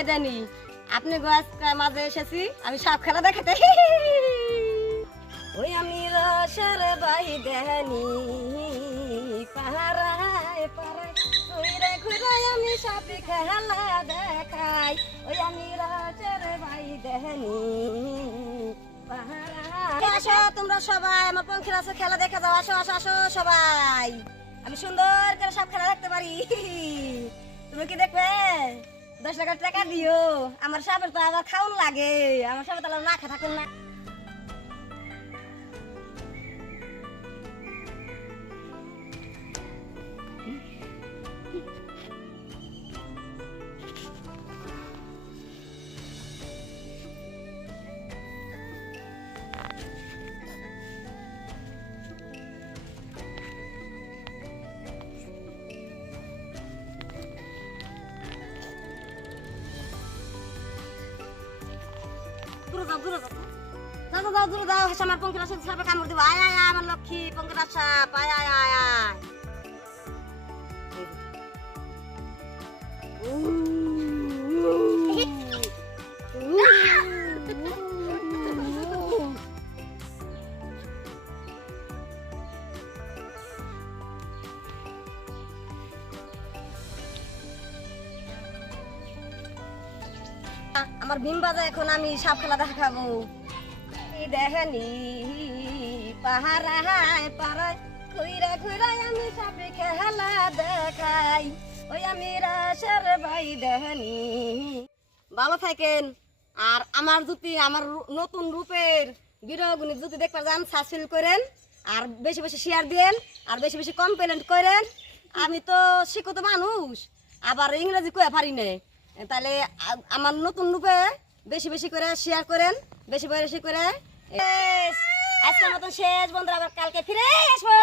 ভয় দেয়নি। আপনি গাছ মাঝে এসেছি আমি সাপ খেলা দেখাতে। ওই আমি রসের বাই দেনি পাহারায় পাহারায় ঘুরে ঘুরে আমি সাপে খেলা দেখাই। ওই আমি রসের বাই দেনি পাহারায়। আসো তোমরা সবাই আমার পঙ্খের আছে খেলা দেখে যাও। আসো আসো আসো সবাই, আমি সুন্দর করে সব খেলা দেখতে পারি। তুমি কি দেখবে? 10 টাকা দিও। আমার সাপের তো আবার খাওয়ান লাগে, আমার সাপের তো না খা থাকুন না। দূরে যাও দূরে যাও যাও যাও দূরে যাও। হেসে আমার পঙ্কের সাথে সাপে কামড় দিব। আয় আয় আমার লক্ষ্মী পঙ্কের সাপ, আয় আয় আয় আয়। আমার ভীম বাজা এখন আমি সাপ খেলা দেখাবো। দেখেনি পাহারায় পাহারায় ঘুরে ঘুরে আমি সাপে খেলা দেখাই। ওই আমি রাসের ভাই দেখেনি। ভালো থাকেন। আর আমার যদি আমার নতুন রূপের বিরহগুণী যদি দেখতে যান সাবস্ক্রাইব করেন, আর বেশি বেশি শেয়ার দেন, আর বেশি বেশি কমপ্লেন্ট করেন। আমি তো শিক্ষিত মানুষ, আবার ইংরেজি কয়ে পারি না। তাহলে আমার নতুন রূপে বেশি বেশি করে শেয়ার করেন, বেশি বেশি করে। আজকের মতন শেষ বন্ধুরা, আবার কালকে ফিরে আসবো।